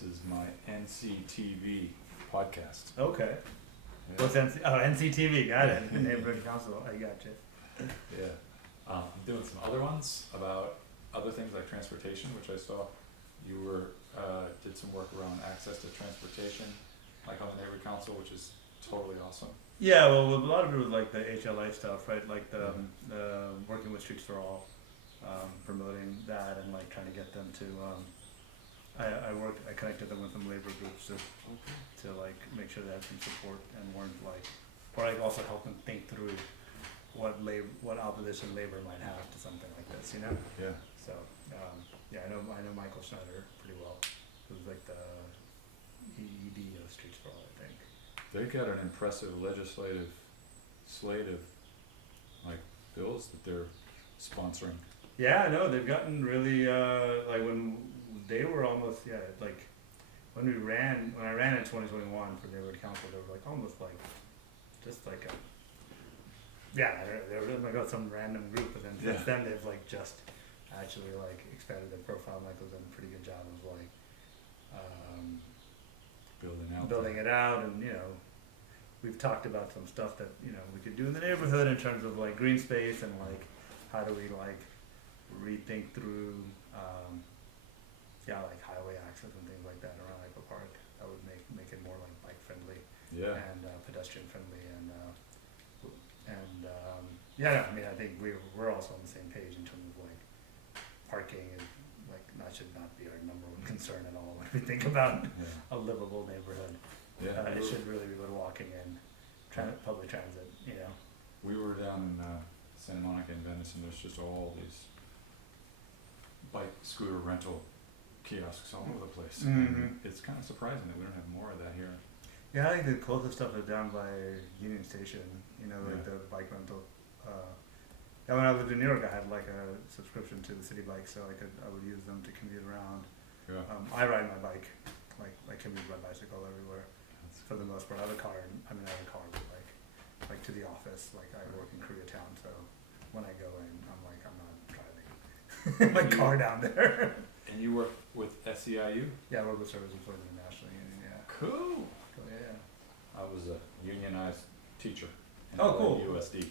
This is my NCTV podcast. Okay. Yeah. What's NCTV? Got it. Neighborhood Council. I got you. Yeah. I'm doing some other ones about other things like transportation, which I saw you were did some work around access to transportation, like on the neighborhood council, which is totally awesome. Yeah, well, a lot of it was like the HLA stuff, right? Like the working with Streets for All, promoting that and like trying to get them to. I connected them with some labor groups to like make sure they had some support and weren't like, or like also help them think through what opposition labor might have to something like this, you know? Yeah. So yeah, I know Michael Schneider pretty well, who's like the ED of Streets for All, I think. They've got an impressive legislative slate of like bills that they're sponsoring. Yeah, no, they've gotten really like when they were almost like when I ran in 2021 for neighborhood council, they were like almost like just like a they were like some random group, but then since then they've like just actually like expanded their profile. Michael's done a pretty good job of like building it out, and you know, we've talked about some stuff that you know we could do in the neighborhood in terms of like green space and like how do we like rethink through like highway access and things like that around Echo Park. That would make it more like bike friendly and pedestrian friendly and I mean I think we're also on the same page in terms of like parking is like should not be our number one concern at all when we think about a livable neighborhood. It should really be about walking and public transit, you know. We were down in Santa Monica and Venice, and there's just all these bike scooter rental kiosks all over the place. Mm-hmm. It's kind of surprising that we don't have more of that here. Yeah, I think the closest stuff is down by Union Station, you know, like the bike rental. When I lived in New York, I had like a subscription to the city bike, so I would use them to commute around. Yeah. I ride my bike, like I commute by bicycle everywhere. For the most part, I have a car. But like to the office. Like I work in Koreatown, so when I go in, I'm not driving my car down there. And you work with SEIU? Yeah, I work with Service Employees International Union. Yeah. Cool. Yeah. I was a unionized teacher. In cool. LAUSD.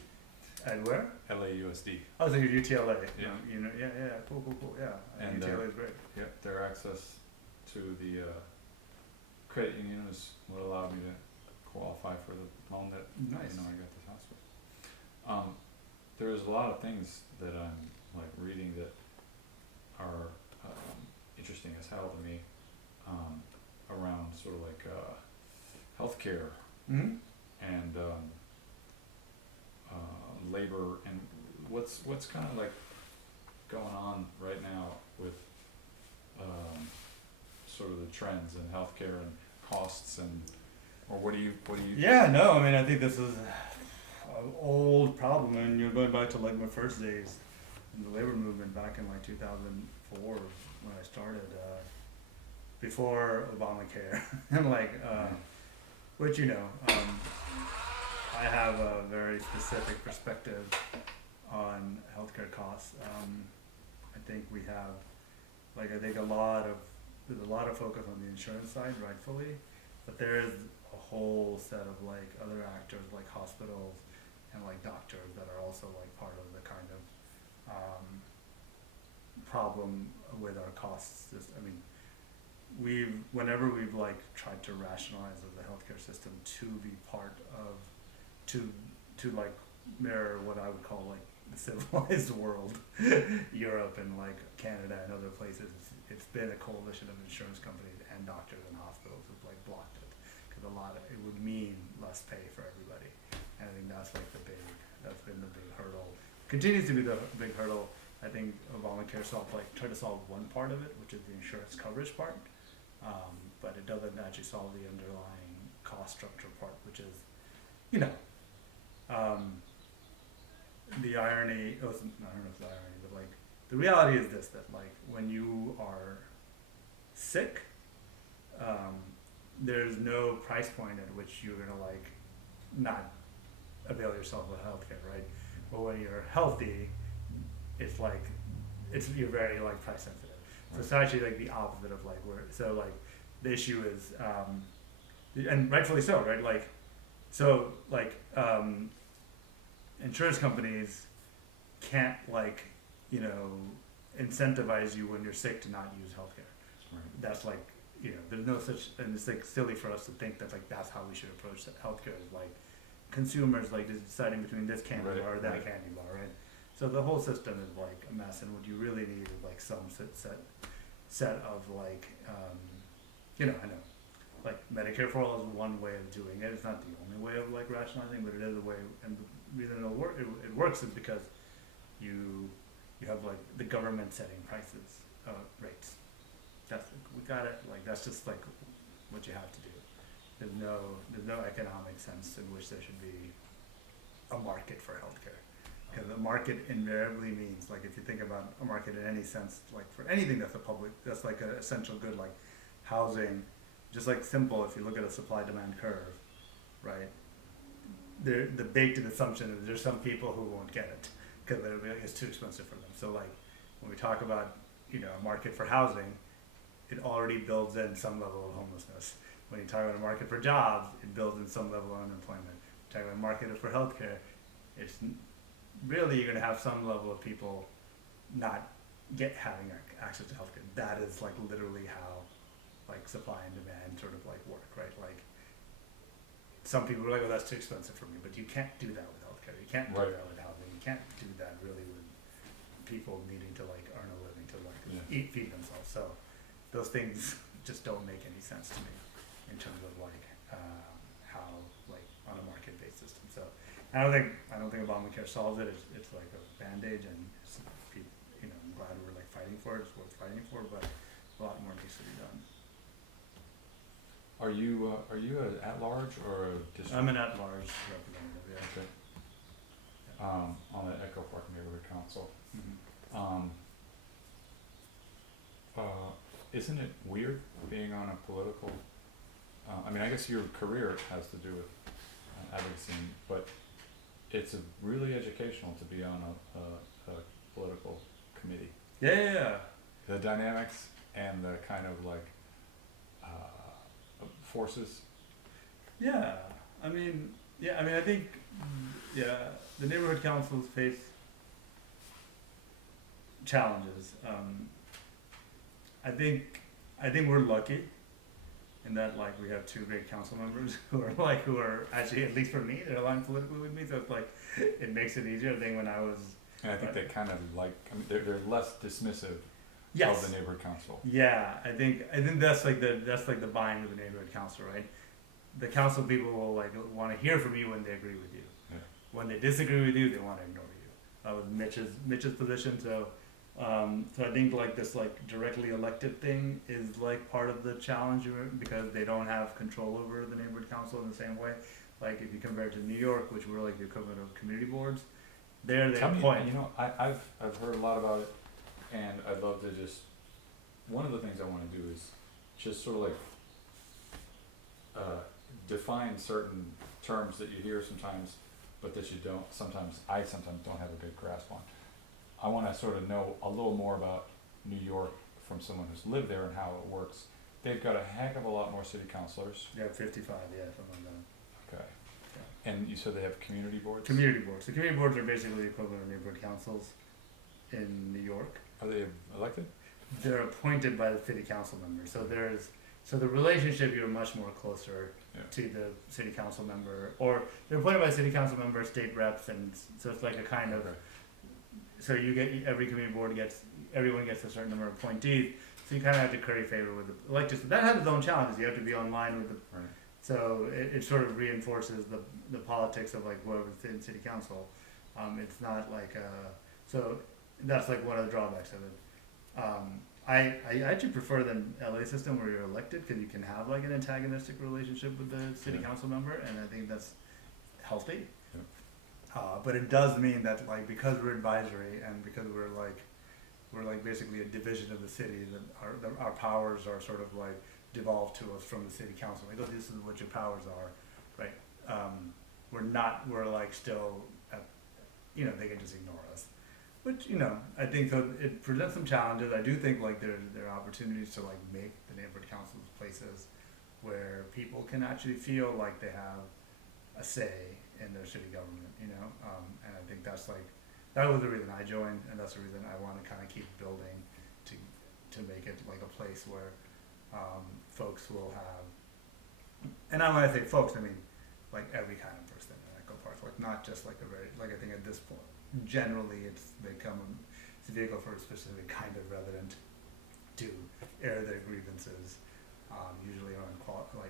And where? LAUSD. Oh, so you're UTLA. Yeah. Cool. Yeah. And UTLA is great. Yeah, their access to the credit union is what allowed me to qualify for the loan that I got this house with. There's a lot of things that I'm like reading that are interesting as hell to me around sort of like healthcare and labor and what's kind of like going on right now with sort of the trends in healthcare and costs or what do you Yeah, no, I mean I think this is an old problem, and you're going back to like my first days in the labor movement back in like 2004 when I started, before Obamacare and which you know, I have a very specific perspective on healthcare costs. I think we have there's a lot of focus on the insurance side, rightfully, but there is a whole set of like other actors like hospitals and like doctors that are also like part of the kind of problem with our costs. I mean, whenever we've like tried to rationalize the healthcare system to be part of to like mirror what I would call like the civilized world, Europe and like Canada and other places, it's been a coalition of insurance companies and doctors and hospitals who've like blocked it because it would mean less pay for everybody, and I think that's been the big hurdle, continues to be the big hurdle. I think Obamacare tried to solve one part of it, which is the insurance coverage part, but it doesn't actually solve the underlying cost structure part, which is, you know, the irony, I don't know if it's the irony, but like, the reality is this, that like, when you are sick, there's no price point at which you're gonna like, not avail yourself of healthcare, right? But when you're healthy, you're very like price sensitive. So it's actually like the opposite of like the issue is, and rightfully so, right? Like, so like insurance companies can't like, you know, incentivize you when you're sick to not use healthcare. Right. That's like, you know, there's no such, and it's like silly for us to think that like that's how we should approach healthcare, is like consumers like just deciding between this candy Right, bar or that right. candy bar, right? So the whole system is like a mess, and what you really need is like some set of like, you know, I know, like Medicare for all is one way of doing it. It's not the only way of like rationalizing, but it is a way. And the reason it works is because you have like the government setting prices, rates. That's, we got it. Like that's just like what you have to do. There's no economic sense in which there should be a market for healthcare. Because the market invariably means, like if you think about a market in any sense, like for anything that's a public, that's like an essential good, like housing, just like simple, if you look at a supply-demand curve, right? The baked-in assumption is there's some people who won't get it because it's too expensive for them. So like when we talk about, you know, a market for housing, it already builds in some level of homelessness. When you talk about a market for jobs, it builds in some level of unemployment. You talk about a market for healthcare, it's really you're going to have some level of people not having access to healthcare. That is like literally how like supply and demand sort of like work, right? Like some people are like, oh, that's too expensive for me, but you can't do that with healthcare. You can't do Right. that with housing. You can't do that really with people needing to like earn a living to like Yeah. feed themselves. So those things just don't make any sense to me in terms of like how like on a market based system. So I don't think Obamacare solves it. It's like a band-aid, and it's, you know, I'm glad we're like fighting for it. It's worth fighting for, but a lot more needs to be done. Are you an at-large or a district? I'm an at-large representative. Yeah. Okay. On the Echo Park Neighborhood Council. Mm-hmm. Isn't it weird being on a political, I mean, I guess your career has to do with advocacy, but it's really educational to be on a political committee. Yeah. The dynamics and the kind of like forces. Yeah. I mean, I think, the neighborhood councils face challenges. I think we're lucky in that like we have two great council members who are actually, at least for me, they're aligned politically with me, so it's like it makes it easier. I think when I was, And I think they kind of like, I mean, they're less dismissive yes, of the neighborhood council. yeah, I think that's like the buying of the neighborhood council, right? The council people will like want to hear from you when they agree with you. Yeah. When they disagree with you, they want to ignore you. That was Mitch's position. So I think like this like directly elected thing is like part of the challenge, because they don't have control over the neighborhood council in the same way. Like if you compare it to New York, which were like the equivalent of community boards, there they Tell me, appoint. you know, I've heard a lot about it, and I'd love to just, one of the things I want to do is just sort of like define certain terms that you hear sometimes, but that you don't, I sometimes don't have a good grasp on. I want to sort of know a little more about New York from someone who's lived there and how it works. They've got a heck of a lot more city councilors. Yeah, 55, something like that. Okay. Yeah. And you said they have community boards? Community boards. The community boards are basically the equivalent of neighborhood councils in New York. Are they elected? They're appointed by the city council members. So the relationship, you're much more closer to the city council member, or they're appointed by the city council member, state reps, and so it's like a kind of, Okay. so you get, every community board everyone gets a certain number of appointees, so you kind of have to curry favor with the electeds. But that has its own challenges. You have to be online with the, Right. so it sort of reinforces the politics of like whoever's in city council. It's not like, so that's like one of the drawbacks of it. I actually prefer the LA system where you're elected, because you can have like an antagonistic relationship with the city Yeah. council member, and I think that's healthy. Yeah. But it does mean that like, because we're advisory and because we're like basically a division of the city, that our powers are sort of like devolved to us from the city council. Like, oh, this is what your powers are, right? We're like still, they can just ignore us. Which, I think that it presents some challenges. I do think like there are opportunities to like make the neighborhood councils places where people can actually feel like they have a say in their city government. And I think that was the reason I joined, and that's the reason I want to kind of keep building to make it like a place where folks will have, and when I say folks, I mean like every kind of person in Echo Park, like not just like I think at this point, generally it's a vehicle for a specific kind of resident to air their grievances, usually on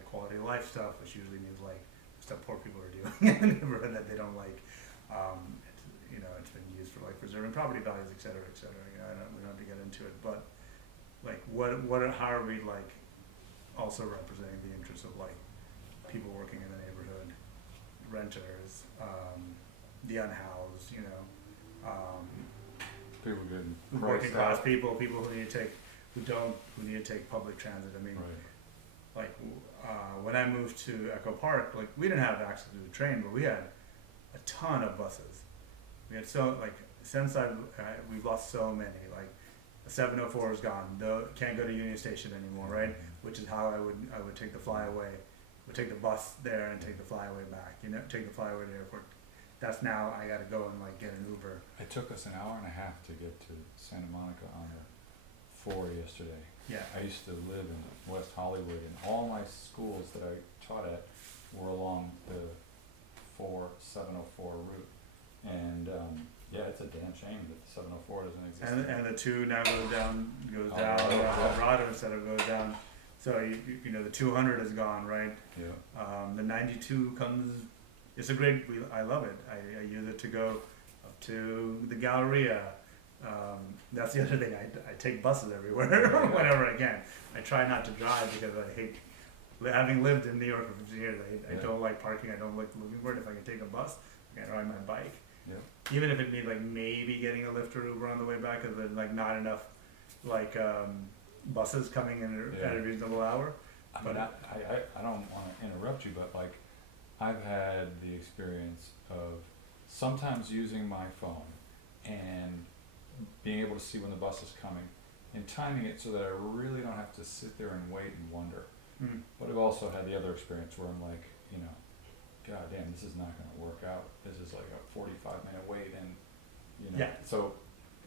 quality of life stuff, which usually means like stuff poor people are doing in the neighborhood that they don't like. It's been used for like preserving property values, et cetera, et cetera. We don't have to get into it, but like how are we like also representing the interests of like people working in the neighborhood, renters, the unhoused, People getting working priced class out. people who need to take public transit. I mean, Right. when I moved to Echo Park, like we didn't have access to the train, but we had a ton of buses. We had since we've lost so many. Like the 704 is gone. Can't go to Union Station anymore, right? Which is how I would take the flyaway, would take the bus there and take the flyaway back. Take the flyaway to the airport. That's now I got to go and like get an Uber. It took us an hour and a half to get to Santa Monica on the 4 yesterday. Yeah. I used to live in West Hollywood, and all my schools that I taught at were along the 704 route. And it's a damn shame that the 704 doesn't exist. And the 2 now goes down Colorado. Colorado instead of goes down. So the 200 is gone, right? Yeah. The 92 comes. It's a great. I love it. I use it to go up to the Galleria. That's the other thing. I take buses everywhere whenever I can. I try not to drive because I hate. Having lived in New York for 15 years, I don't like parking. I don't like moving forward. If I can take a bus, I can ride my bike. Yeah. Even if it means like maybe getting a Lyft or Uber on the way back, because there's like not enough buses coming in at a reasonable hour. I mean, I don't want to interrupt you, but like I've had the experience of sometimes using my phone and being able to see when the bus is coming and timing it so that I really don't have to sit there and wait and wonder. Mm. But I've also had the other experience where I'm like, God damn, this is not going to work out. This is like a 45-minute wait, and Yeah. So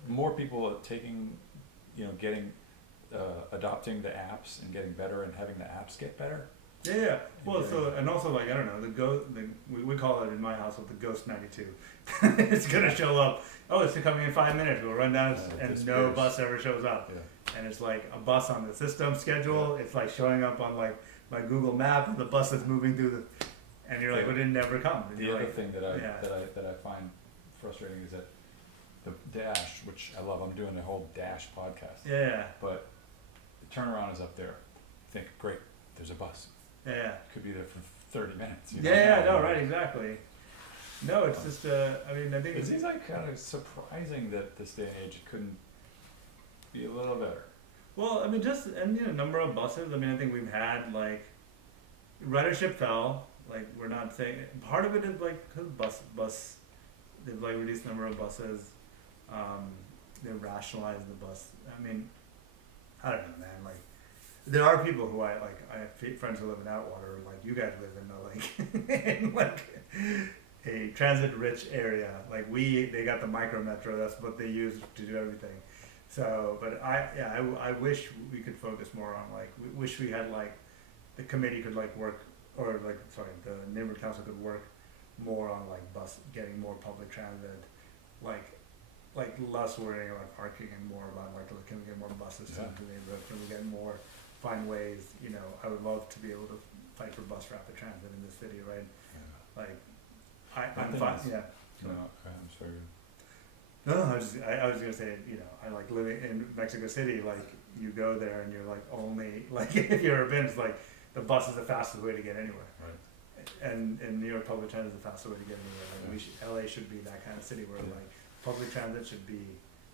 more people are taking, getting, adopting the apps and getting better and having the apps get better. Yeah. Well, and also I don't know, we call it in my household the Ghost 92. It's gonna show up. Oh, it's coming in 5 minutes. We'll run down, and no bus ever shows up. Yeah. And it's like a bus on the system schedule. It's like showing up on like my Google map, and the bus is moving through and you're like, but it never comes. And The you're other like, thing that I find frustrating is that the Dash, which I love, I'm doing the whole Dash podcast. Yeah. But the turnaround is up there. Think, great, there's a bus. Yeah. Could be there for 30 minutes. Yeah, no, right, exactly. No, it's just, I think It seems like kind of surprising that this day and age it couldn't be a little better. Well, number of buses. I think we've had like ridership fell. Like we're not saying part of it is like because bus they've like reduced the number of buses. They've rationalized the bus. I don't know, man. Like there are people who I have friends who live in Atwater, like you guys live in like a transit-rich area. Like they got the micro metro. That's what they use to do everything. So, but I wish we could focus more on we wish we had the committee could work, or the neighborhood council could work more on getting more public transit, less worrying about parking and more about can we get more buses to the neighborhood? Can we get more, find ways? I would love to be able to fight for bus rapid transit in this city, right? Yeah. I'm fine. Yeah. No, I'm sorry. No, I was gonna say, I like living in Mexico City. You go there and you're only if you're urban, it's the bus is the fastest way to get anywhere. Right. And New York public transit is the fastest way to get anywhere. LA should be that kind of city where public transit should be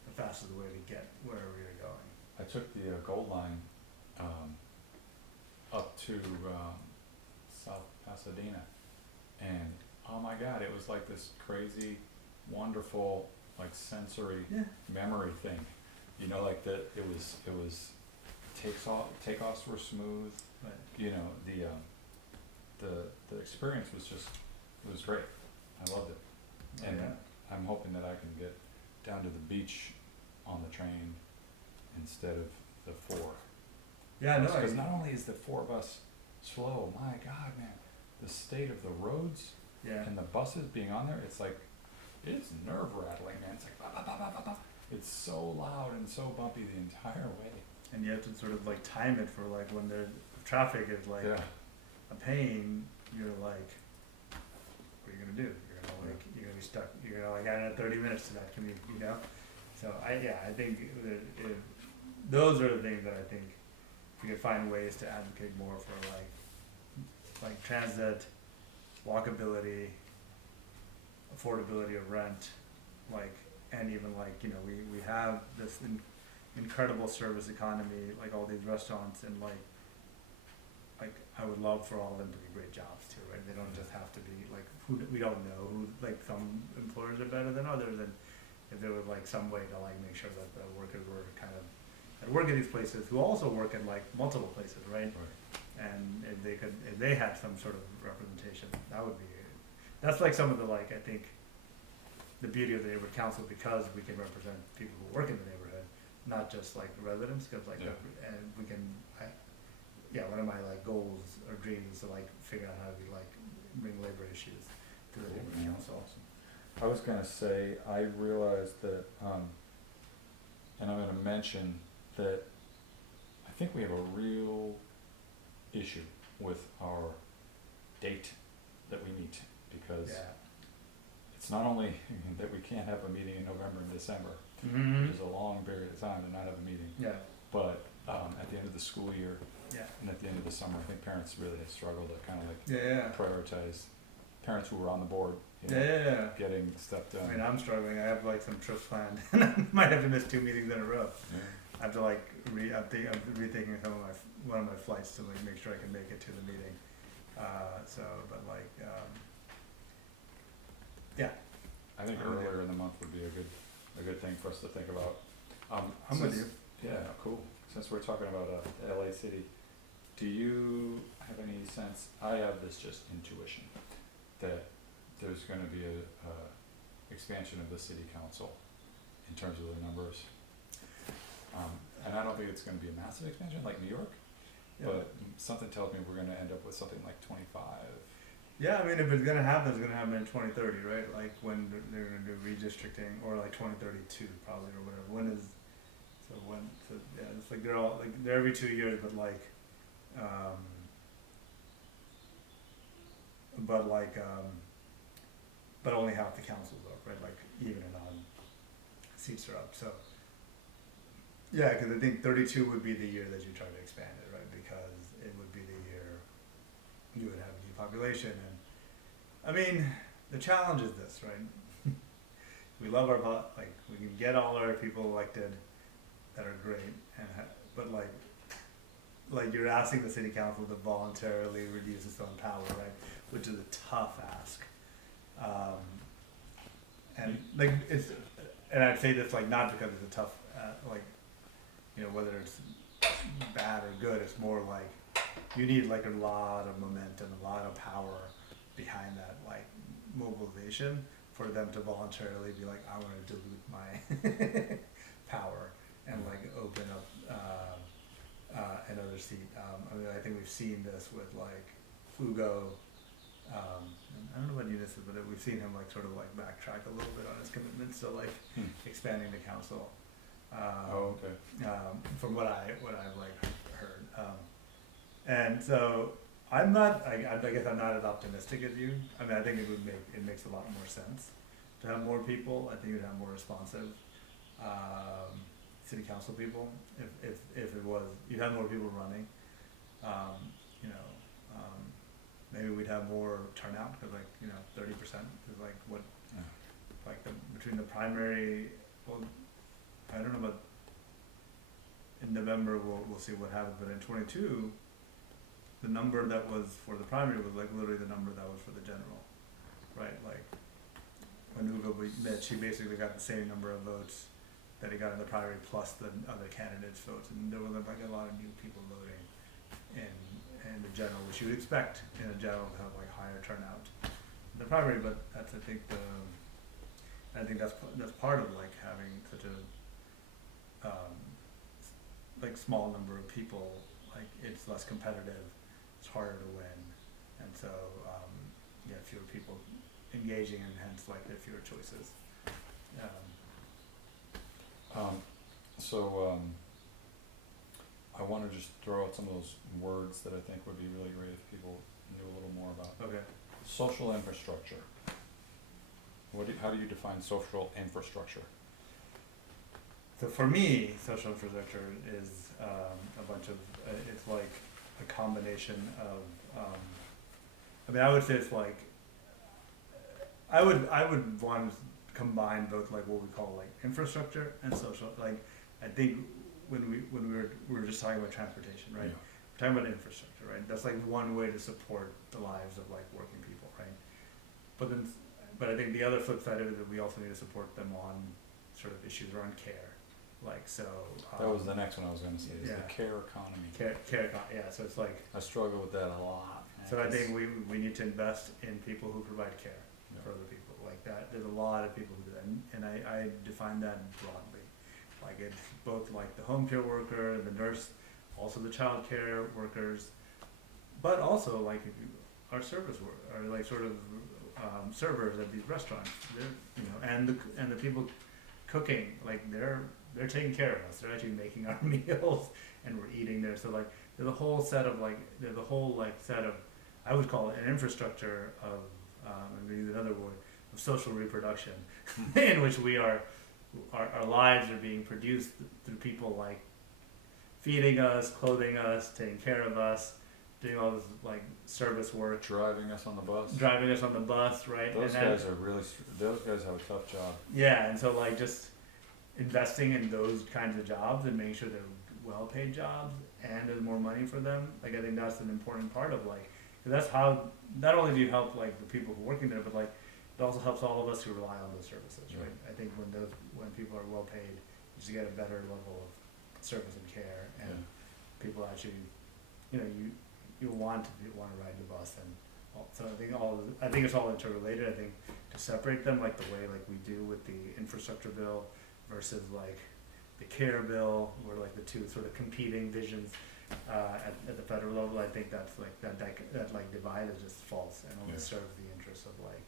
the fastest way to get wherever you're going. I took the Gold Line up to South Pasadena, and oh my God, it was like this crazy, wonderful like sensory Yeah. memory thing. You know, like it was takeoffs were smooth. Right. You know, the experience was just, it was great. I loved it. And Yeah. I'm hoping that I can get down to the beach on the train instead of the 4. Yeah, no, Because not only is the 4 bus slow, my God, man, the state of the roads yeah. and the buses being on there, it's like, it's nerve rattling, man. It's like, bah, bah, bah, bah, bah, bah. It's so loud and so bumpy the entire way. And you have to sort of like time it for like when the traffic is like Yeah. a pain, you're like, what are you gonna do? You're gonna be stuck, you're gonna like add 30 minutes to that commute, you know? So I think those are the things that I think we could find ways to advocate more for like transit, walkability, affordability of rent, like, and even like, you know, we have this incredible service economy, like all these restaurants, and like I would love for all of them to be great jobs too, right? They don't just have to be like, we don't know who, like some employers are better than others, and if there was like some way to like make sure that the workers were kind of that work at these places who also work in like multiple places, right? And if they had some sort of representation, that would be, that's like some of the like, I think, the beauty of the neighborhood council, because we can represent people who work in the neighborhood, not just like the residents, cause like, Yeah. and we can, one of my like goals or dreams is to like figure out how to like bring labor issues to the neighborhood council. I was gonna say, I realized that, and I'm gonna mention that I think we have a real issue with our date that we meet, because Yeah. it's not only that we can't have a meeting in November and December, Mm-hmm. which is a long period of time to not have a meeting, Yeah, but at the end of the school year yeah, and at the end of the summer, I think parents really have struggled to kind of like yeah, prioritize, parents who were on the board, you yeah, know, yeah. getting stuff done. I mean, I'm struggling. I have like some trips planned, and I might have to miss 2 meetings in a row. Yeah. I have to like I'm rethinking one of my flights to like make sure I can make it to the meeting. Yeah. I think I'm with you. earlier in the month would be a good thing for us to think about. I'm with you. Yeah, cool. Since we're talking about LA City, do you have any sense, I have this just intuition, that there's gonna be a expansion of the city council in terms of the numbers. And I don't think it's gonna be a massive expansion like New York, Yeah. but something tells me we're gonna end up with something like 25. Yeah, I mean, if it's gonna happen, it's gonna happen in 2030, right? Like when they're gonna do redistricting, or like 2032 probably, or whatever. Yeah, it's like they're all like they're every 2 years, but but only half the council's up, right? Like even and odd seats are up. So yeah, because I think 32 would be the year that you try to expand it, right? Because it would be the year you would have depopulation. And I mean, the challenge is this, right? We love we can get all our people elected that are great, but like you're asking the city council to voluntarily reduce its own power, right? Which is a tough ask. And like and I'd say this like not because it's a tough, whether it's bad or good. It's more like you need like a lot of momentum, a lot of power behind that like mobilization for them to voluntarily be like, I want to dilute my power and like open up another seat. I mean, I think we've seen this with like Ugo. I don't know about Eunice, but we've seen him like sort of like backtrack a little bit on his commitments to like expanding the council. Okay. From what I've like heard. And so I guess I'm not as optimistic as you. I mean, I think it makes a lot more sense to have more people. I think you'd have more responsive city council people if it was, you'd have more people running. Maybe we'd have more turnout because 30% is like what, between the primary, well, I don't know about, in November we'll see what happens, but in 22, the number that was for the primary was like literally the number that was for the general, right? Like, when Ugo met, she basically got the same number of votes that he got in the primary plus the other candidates' votes, and there was like a lot of new people voting in the general, which you would expect in a general to have like higher turnout in the primary, but that's I think that's part of like having such a like small number of people, like it's less competitive, it's harder to win, and so fewer people engaging, and hence like there are fewer choices. I want to just throw out some of those words that I think would be really great if people knew a little more about. Okay. Social infrastructure. How do you define social infrastructure? So for me, social infrastructure is a bunch of, it's like a combination of, I would say it's like, I would want to combine both like what we call like infrastructure and social. Like I think when we were just talking about transportation, right? Yeah. We're talking about infrastructure, right? That's like one way to support the lives of like working people, right? But I think the other flip side of it is that we also need to support them on sort of issues around care. Like so. That was the next one I was going to say. Is yeah. the care economy. Yeah. So it's like. I struggle with that a lot. So I think we need to invest in people who provide care for other people. Like that, there's a lot of people who do that, and I define that broadly. Like it's both like the home care worker, the nurse, also the child care workers, but also like if you, our service work, or like sort of servers at these restaurants. They're and the people cooking, like they're taking care of us. They're actually making our meals, and we're eating there. So like there's a whole set of I would call it an infrastructure of I'm going to use another word of social reproduction, in which our lives are being produced through people like feeding us, clothing us, taking care of us, doing all this like service work, driving us on the bus, right? Those guys have a tough job. Yeah, and so like just investing in those kinds of jobs and making sure they're well-paid jobs and there's more money for them. Like I think that's an important part of like, cause that's how not only do you help like the people who are working there, but like it also helps all of us who rely on those services, right? I think when people are well-paid, you just get a better level of service and care, and people actually, you want to ride the bus, and so I think it's all interrelated. I think to separate them like the way like we do with the infrastructure bill versus like the care bill, where like the two sort of competing visions at the federal level, I think that's like that divide is just false and only serves the interests of like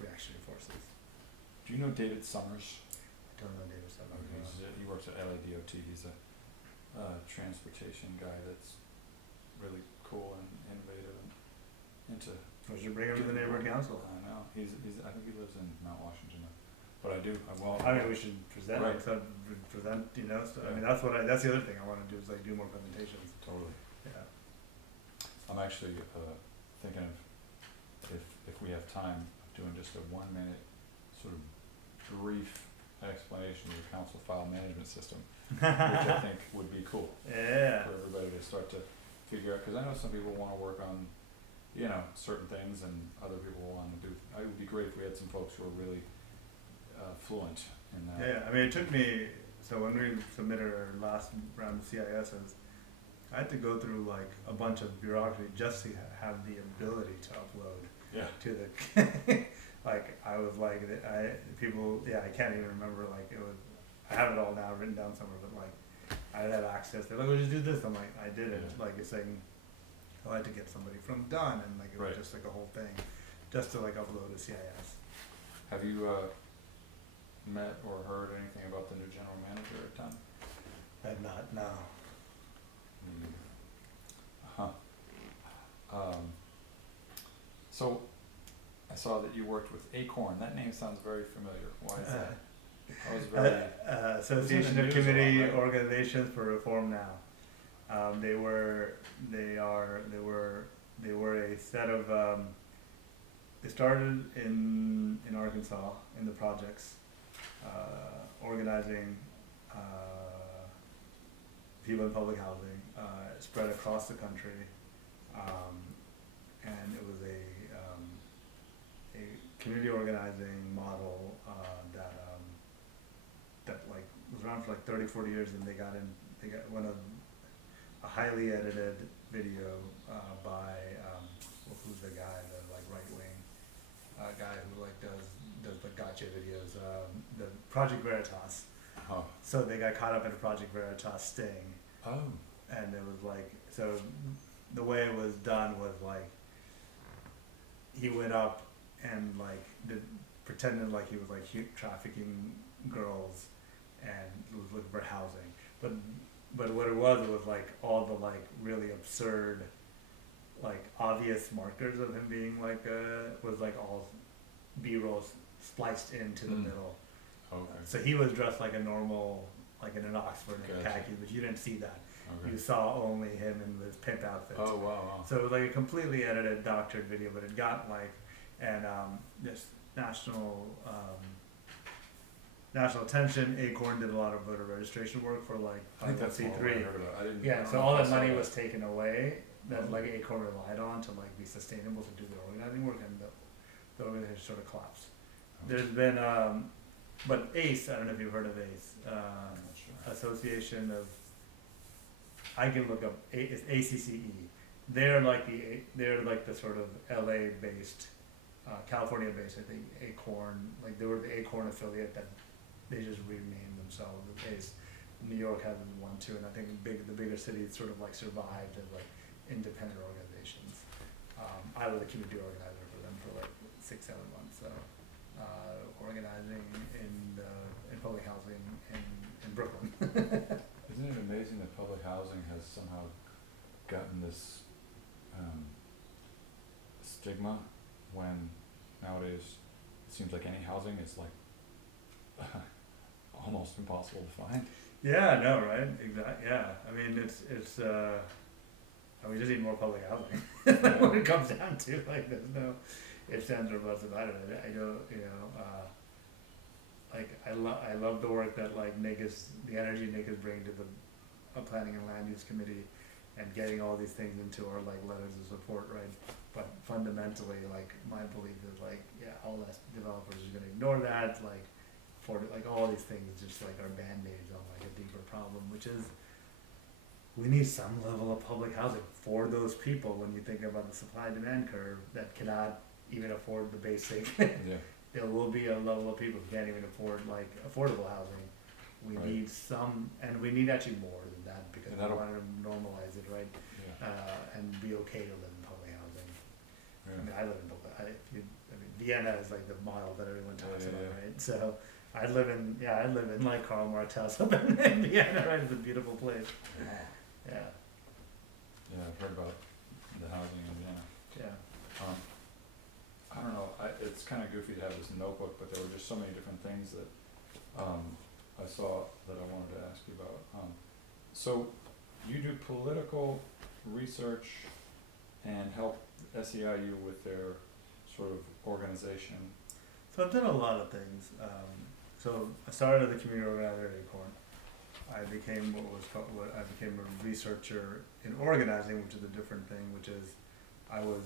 reactionary forces. Do you know David Summers? I don't know David Summers. Okay, he works at LADOT. He's a transportation guy that's really cool and innovative and into. We should bring him to the neighborhood council. I know. I think he lives in Mount Washington. But we should present. Right. So present. So, I mean, that's the other thing I want to do is like do more presentations. Totally. Yeah. I'm actually thinking of if we have time, doing just a 1-minute sort of brief explanation of the council file management system, which I think would be cool. Yeah. For everybody to start to figure out, because I know some people want to work on, certain things, and other people want to do. It would be great if we had some folks who are really fluent in that. Yeah, I mean, it took me. So when we submitted our last round of CISs, I had to go through like a bunch of bureaucracy just to have the ability to upload to the. Like I was like I can't even remember, like it was. I have it all now written down somewhere, but like I had access. They're like, "Well, just do this." I'm like, I did it. Like it's saying, I had to get somebody from Dunn, and like it was just like a whole thing, just to like upload a CIS. Have you met or heard anything about the new general manager at Dunn? I have not. No. So I saw that you worked with Acorn. That name sounds very familiar. Why is that? I was very Association of Community Organizations for Reform Now. They were a set of. They started in Arkansas in the projects, organizing people in public housing, spread across the country, and it was community organizing model that like was around for like 30, 40 years, and they got one of a highly edited video by who's the guy, the like right wing guy who like does the gotcha videos, the Project Veritas. Oh. So they got caught up in a Project Veritas sting. Oh. And it was like, so the way it was done was like he went up and like pretended like he was like trafficking girls and was looking for housing, but what it was like all the like really absurd, like obvious markers of him being like was like all B-rolls spliced into the middle. Okay. So he was dressed like a normal, like in an Oxford and Gotcha. khakis, but you didn't see that. Okay. You saw only him in his pimp outfit. Oh wow. So it was like a completely edited, doctored video, but it got like, and this national attention. Acorn did a lot of voter registration work for like I think that's all I 501c3. heard about. I didn't. I Yeah, don't so know all if I that saw money that. was taken away that like Acorn relied on to like be sustainable to do the organizing work, and the organization sort of collapsed. Okay. There's been, but ACE, I don't know if you've heard of ACE, I'm not sure. Association of, I can look up, it's ACCE. They're like the sort of LA based, California based, I think, Acorn, like they were the Acorn affiliate that they just renamed themselves as ACE. New York has one too, and I think the bigger cities sort of like survived as like independent organizations. I was a community organizer for them for like 6-7 months, so organizing in public housing in Brooklyn. Isn't it amazing that public housing has somehow gotten this stigma when nowadays it seems like any housing is like almost impossible to find? Yeah, no, right? Exactly. Yeah, I mean it's we just need more public housing. That's what it comes down to. Like there's no ifs, ands, or buts about it. I don't, like I love the work that like the energy niggas bring to the planning and land use committee, and getting all these things into our like letters of support, right? But fundamentally, like my belief is like, yeah, all us developers are gonna ignore that, like all these things just like are band-aids on like a deeper problem, which is we need some level of public housing for those people. When you think about the supply demand curve that cannot even afford the basic, Yeah. there will be a level of people who can't even afford like affordable housing. We Right. need some, and we need actually more than that, because And we that'll- want to normalize it, right? Yeah. And be okay to live in public housing. Yeah. I mean, I live in public. Vienna is like the model that everyone talks about, Yeah. right? So I live in like Karl Marx house up in Vienna, right? It's a beautiful place. Wow. Yeah, Yeah, I've heard about the housing in Vienna. yeah. I don't know, it's kinda goofy to have this notebook, but there were just so many different things that, I saw that I wanted to ask you about. So, you do political research and help SEIU with their sort of organization. So I've done a lot of things. So I started as a community organizer at Acorn. I became I became a researcher in organizing, which is a different thing, which is I was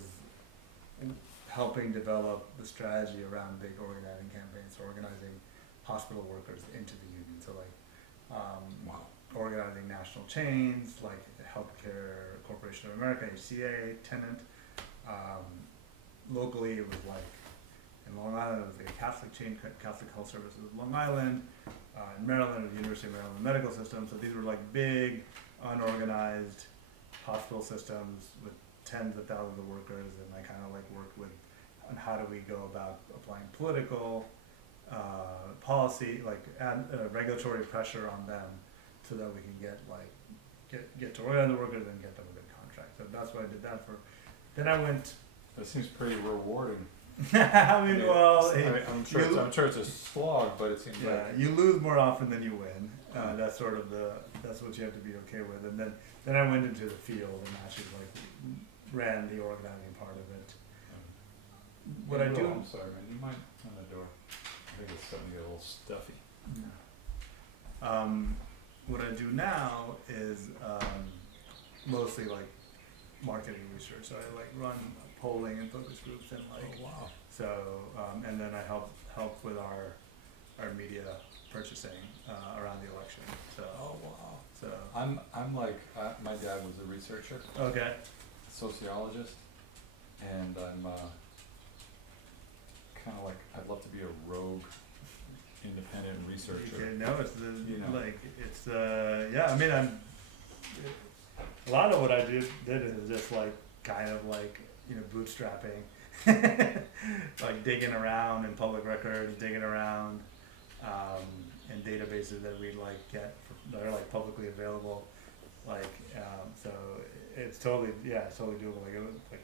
helping develop the strategy around big organizing campaigns, so organizing hospital workers into the union. So like Wow. organizing national chains like Healthcare Corporation of America, HCA, Tenant. Locally it was like in Long Island, it was like a Catholic chain, Catholic Health Services of Long Island. In Maryland, it was the University of Maryland Medical System. So these were like big, unorganized hospital systems with tens of thousands of workers, and I kind of like worked with on how do we go about applying political policy, like regulatory pressure on them, so that we can get to organize the workers and get them a good contract. So that's what I did that for. Then I went. That seems pretty rewarding. I mean, well, I'm sure it's a slog, but it seems yeah, like. you lose more often than you win. That's sort of that's what you have to be okay with. And then I went into the field and actually like ran the organizing part of it. What I do. I'm sorry, man. You might on the door. I think it's starting to get a little stuffy. What I do now is mostly like marketing research. So I like run polling and focus groups and like, Oh, wow. so, and then I help with our media purchasing, around the election, so. Oh, wow. So, I'm like, my dad was a researcher, okay, sociologist, and I'm, kinda like, I'd love to be a rogue, independent researcher. okay, no, it's the, You know. like, it's, yeah, I mean, a lot of what I did is just like, kind of like, bootstrapping. Like digging around in public records, digging around, in databases that we like that are like publicly available, like, so it's totally, yeah, it's totally doable, like,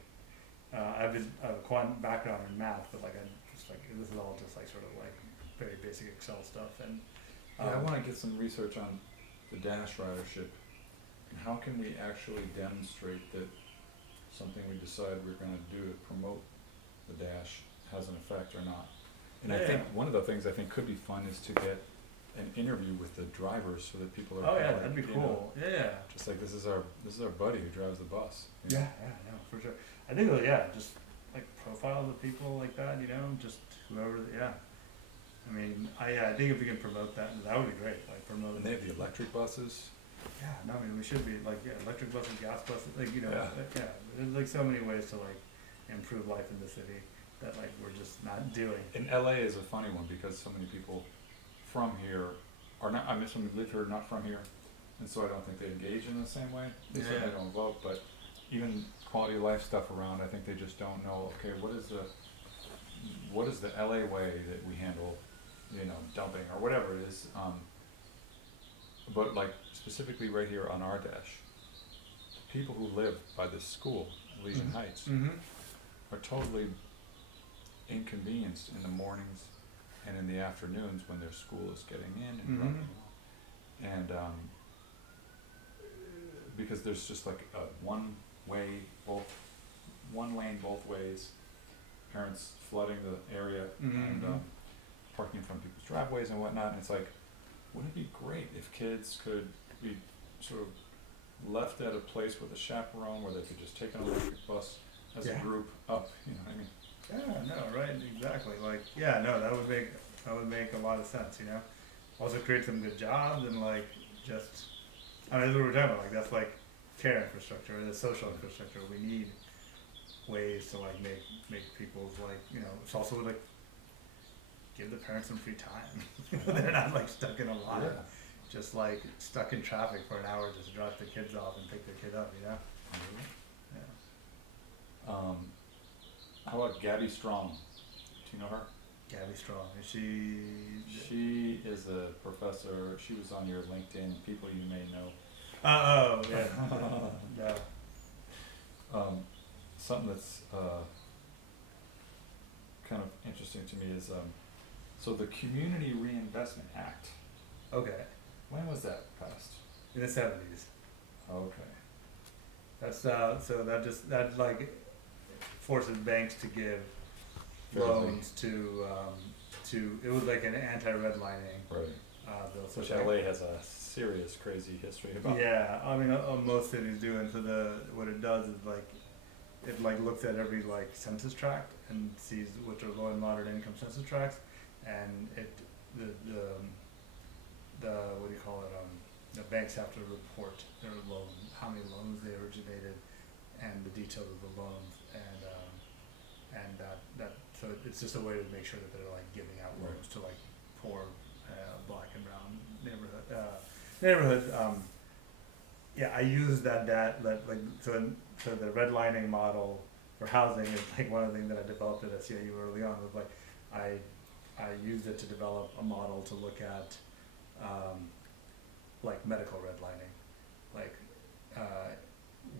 I have a quant background in math, but like, I just like, this is all just like sort of like very basic Excel stuff, and, Yeah, I wanna get some research on the Dash ridership, and how can we actually demonstrate that something we decide we're gonna do to promote the Dash has an effect or not? And I think, Yeah. one of the things I think could be fun is to get an interview with the drivers so that people are. oh yeah, like, that'd be you know, cool, yeah. just like, this is our buddy who drives the bus. you know? Yeah, no, for sure. I think, yeah, just like profile the people like that, just whoever, yeah. I mean, I think if we can promote that, that would be great, like promote. And they have the electric buses. Yeah, no, I mean, we should be like, yeah, electric buses, gas buses, like, Yeah. yeah, there's like so many ways to like improve life in the city that like we're just not doing. And LA is a funny one because so many people from here are not, I mean, some who live here are not from here, and so I don't think they engage in the same way. They certainly Yeah. don't vote, but even quality of life stuff around, I think they just don't know, okay, what is the LA way that we handle, dumping or whatever it is, but like specifically right here on our dash, the people who live by this school, Elysian Mhm. Heights, Mm-hmm. are totally inconvenienced in the mornings and in the afternoons when their school is getting in and Mhm. dropping off. And because there's just like a one lane both ways, parents flooding the area and Mhm. parking in front of people's driveways and whatnot, and it's like, wouldn't it be great if kids could be sort of left at a place with a chaperone where they could just take an electric bus as a Yeah. group up, you know what I mean? Yeah, no, right, exactly, like, yeah, no, that would make a lot of sense, Also create some good jobs and like, just, I mean, that's what we're talking about, like, that's like care infrastructure, the social infrastructure, we need ways to like make people's like, it's also like, give the parents some free time, they're not like stuck in a line, Yeah. just like stuck in traffic for an hour, just drop the kids off and pick their kid up, yeah. How about Gabby Strong? Do you know her? Gabby Strong, is she? She is a professor. She was on your LinkedIn, people you may know. Oh, yeah. No. Something that's kind of interesting to me is so the Community Reinvestment Act. Okay, When was that passed? in the 70s. Okay. That's, so that like forces banks to give Fairly. loans to, it was like an anti-redlining, Right. bill. So Which like- LA has a serious, crazy history about. Yeah, I mean, most cities do, and so what it does is like, it like looks at every like census tract and sees which are low and moderate income census tracts, and the what do you call it, the banks have to report their loan, how many loans they originated, and the details of the loans, and that, so it's just a way to make sure that they're like giving out loans Right. to like poor, black and brown neighborhoods. Yeah, I use that like, so the redlining model for housing is like one of the things that I developed at SCIU early on, was like, I used it to develop a model to look at, like medical redlining, like,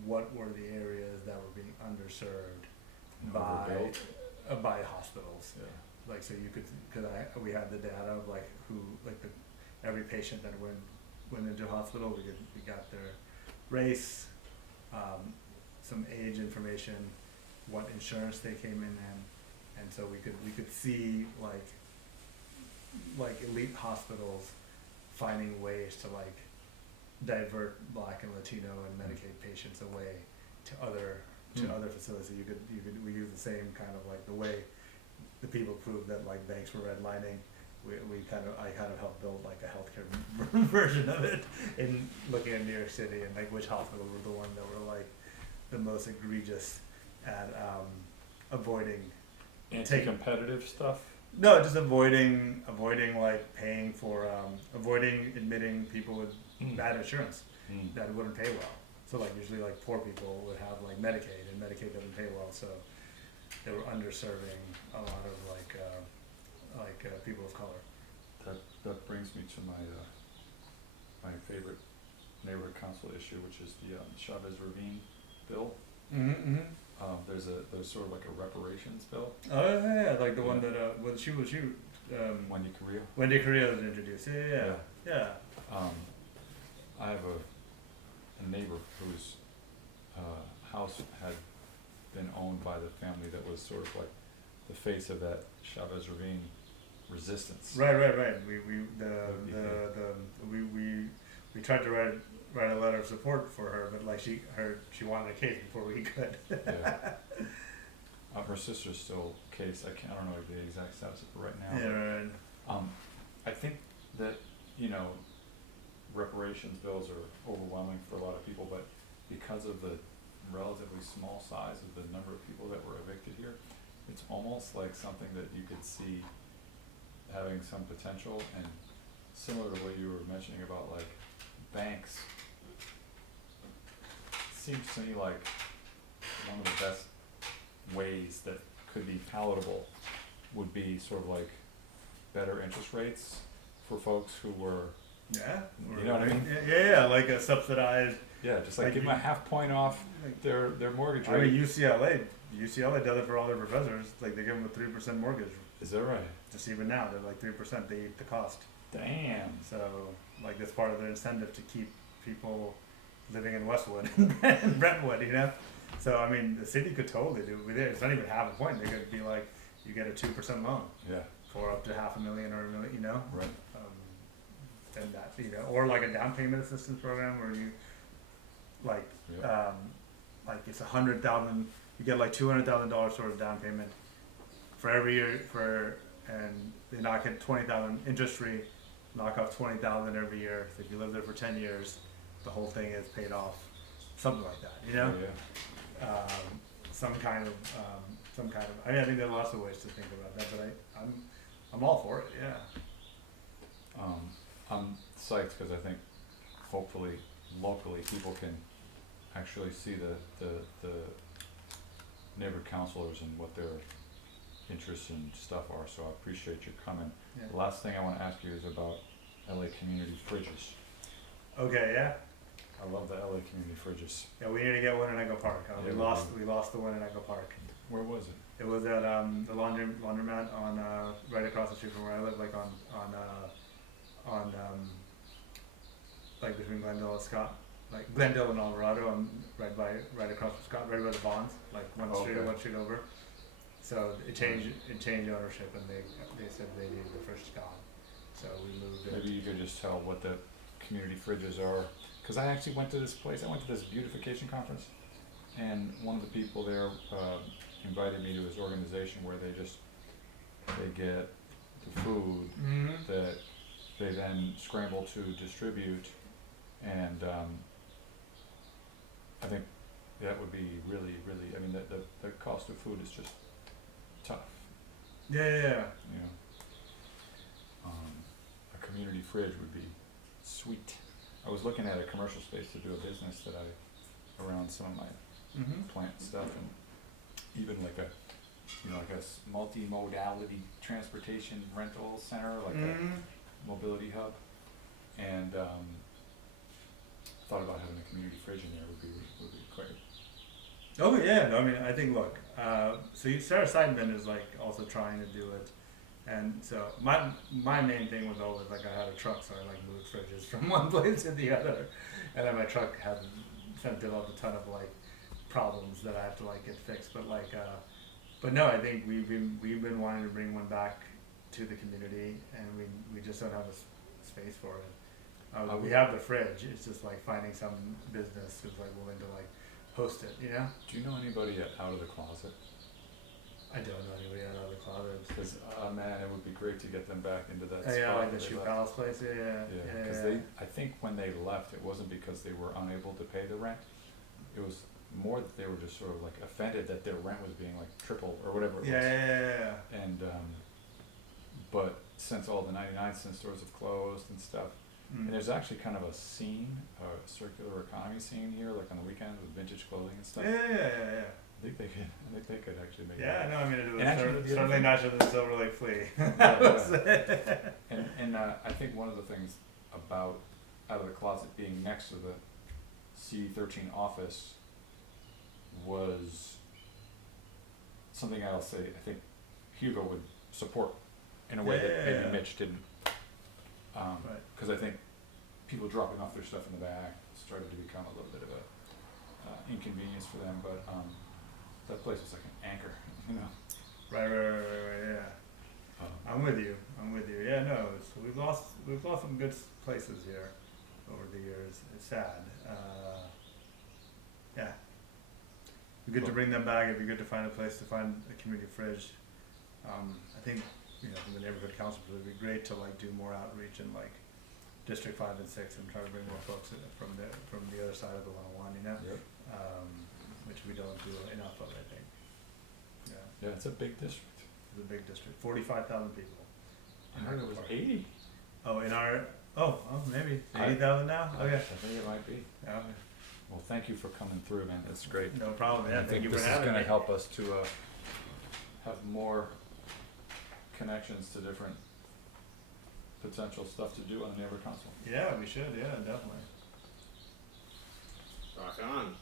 what were the areas that were being underserved Overbuilt. by hospitals. Yeah. Like, so you could, we had the data of like who, like every patient that went into hospital, we got their race, some age information, what insurance they came in, and so we could see like elite hospitals finding ways to like divert Black and Latino and Medicaid patients away to other to other facilities. So we use the same kind of like the way the people proved that like banks were redlining. I kind of helped build like a healthcare version of it in looking at New York City and like which hospitals were the one that were like the most egregious at avoiding anti-competitive stuff. no, just avoiding like paying for avoiding admitting people with bad insurance that wouldn't pay well. So like usually like poor people would have like Medicaid and Medicaid doesn't pay well, so they were underserving a lot of people of color. That brings me to my my favorite neighborhood council issue, which is the Chavez Ravine bill. There's sort of like a reparations bill. Oh yeah, like the one that Wendy Correa. Wendy Correa was introduced. Yeah. I have a neighbor whose house had been owned by the family that was sort of like the face of that Chavez Ravine resistance. Right. We tried to write a letter of support for her, but like she wanted a case before we could. Yeah. Her sister's still case. I don't know the exact status of it right now. Yeah, right. I think that reparations bills are overwhelming for a lot of people, but because of the relatively small size of the number of people that were evicted here, it's almost like something that you could see having some potential. And similar to what you were mentioning about like banks, it seems to me like one of the best ways that could be palatable would be sort of like better interest rates for folks who were, you know what I mean? Yeah, like a subsidized. Yeah, just like give them a half point off their mortgage rate. I mean, UCLA does it for all their professors. Like they give them a 3% mortgage. Is that right? Just even now, they're like 3%. They eat the cost. Damn. So like that's part of their incentive to keep people living in Westwood and Brentwood, you know. So I mean, the city could totally do it. It's not even half a point. They could be like, you get a 2% loan. Yeah. For up to $500,000 or $1 million, you know. Right. And that, you know, or like a down payment assistance program where you, like, like it's $100,000. You get like $200,000 sort of down payment for every year and they knock it 20,000 interest free, knock off 20,000 every year. So if you live there for 10 years, the whole thing is paid off, something like that, you know. Some kind of. I mean, I think there are lots of ways to think about that, but I'm all for it. Yeah. I'm psyched because I think hopefully locally people can actually see the neighborhood councilors and what their interests and stuff are. So I appreciate you coming. Yeah. The last thing I want to ask you is about LA community fridges. Okay. Yeah. I love the LA community fridges. Yeah, we need to get one in Echo Park. We lost the one in Echo Park. Where was it? It was at the laundromat on right across the street from where I live, like on like between Glendale and Scott, like Glendale and Alvarado, and right across from Scott, right by the Bonds, like one street over. So it changed ownership, and they said they needed the first gone. So we moved it. Maybe you could just tell what the community fridges are, because I actually went to this place. I went to this beautification conference, and one of the people there invited me to his organization where they get the food that they then scramble to distribute, and I think that would be really, I mean, the cost of food is just tough. Yeah. You know, a community fridge would be sweet. I was looking at a commercial space to do a business that around some of my plant stuff, and even like a multi-modality transportation rental center, like a mobility hub, and thought about having a community fridge in there would be great. Oh yeah, no, I mean, I think look, so Sarah Seidman is like also trying to do it, and so my main thing was always like I had a truck, so I like moved fridges from one place to the other, and then my truck had developed a ton of like problems that I have to like get fixed, but like but no, I think we've been wanting to bring one back to the community, and we just don't have a space for it. We have the fridge. It's just like finding some business who's like willing to like host it, you know? Do you know anybody at Out of the Closet? I don't know anybody out of the closets. Because, man, it would be great to get them back into that Oh, spot. yeah, like the they Shoe left. Palace place, yeah, Yeah, because I think when they left, it wasn't because they were unable to pay the rent. It was more that they were just sort of like offended that their rent was being like tripled or whatever it was. Yeah. And, but since all the 99-cent stores have closed and stuff, Mm. and there's actually kind of a scene, a circular economy scene here, like on the weekends with vintage clothing and stuff. Yeah. I think they could actually make Yeah, it. no, I mean, it was And actually, the other certainly thing- nicer than Silver Lake Flea. And I think one of the things about Out of the Closet being next to the C13 office was something I'll say I think Hugo would support in a way that Yeah. maybe Mitch didn't. Right. Because I think people dropping off their stuff in the back started to become a little bit of a inconvenience for them, but that place was like an anchor, you know. Right, yeah. I'm with you. Yeah, no, we've lost some good places here over the years. It's sad. Yeah. It'd be good to bring them back. It'd be good to find a place to find a community fridge. I think, from the neighborhood council, it would be great to like do more outreach in like District 5 and 6 and try to bring more folks in from the other side of the 101, Yep. which we don't do enough of, I think. Yeah. Yeah, it's a big district. It's a big district, 45,000 people. I heard it was 80. Oh, maybe I- 80,000 now. Okay. I think it might be. Yeah. Well, thank you for coming through, man. That's great. No problem. And Yeah, I thank think you this for is having going me. to help us to have more connections to different potential stuff to do on the neighborhood council. Yeah, we should. Yeah, definitely. Rock on.